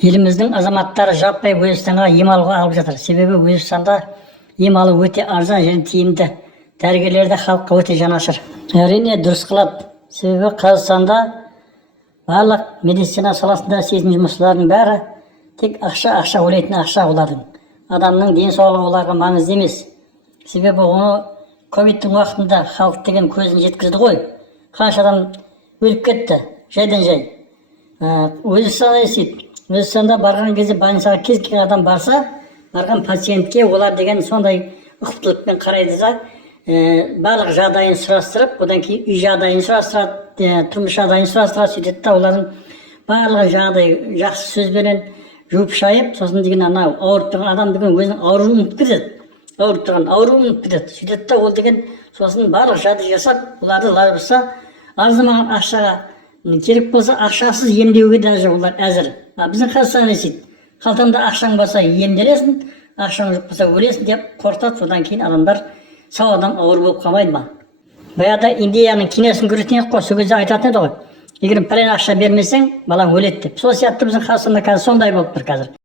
Еліміздің азаматтары жаппай Өзбекстанға ем алуға алып жатыр. Себебі Өзбекстанда ем алу өте арзан және тиімді. Дәрігерлер де халыққа өте жанашыр. Әрине дұрыс қылады. Себебі Қазақстанда барлық медицина саласында істейтін жұмысшылардың бәрі тек ақша ойлайтын ақша олардың. Адамның денсаулығы оларға маңызды емес. Себебі оны ковидтің уақытында халық деген көзін жеткізді ғой. Қанша адам өліп кетті жайдан жай. Өзбекстанда істейді. Өзбекстанда барған кезде больницаға кез келген адам барса, барған пациентке олар деген сондай ұқыптылықпен қарайды да, барлық жағдайын сұрастырып, одан кейін үй жағдайын сұрастырады, тұрмыс жағдайын сұрастырады, сөйтеді да олардың барлығы жағдай жақсы сөзбенен жуып шайып, сосын деген анау ауырып тұрған адам деген өзінің ауруын ұмытып кетеді. Ауырып тұрған ауруын ұмытып кетеді. Сөйтеді да ол деген сосын барлық жағдай жасап, оларды ларбыса арзымаған ақшаға керек болса ақшасыз емдеуге даже олар әзір. Біздің Қазақстан істейді. Қалтаңда ақшаң болса емделесің, ақшаң жоқ болса өлесің деп қорқытады. Содан кейін адамдар сау адам ауыр болып қалмайды ма? Баяғыда Индияның киносын көретін едік қой, сол кезде айтатын еді ғой. Егер пәлен ақша бермесең, балаң өледі деп. Сол сияқты біздің Қазақстанда қазір сондай болып тұр қазір.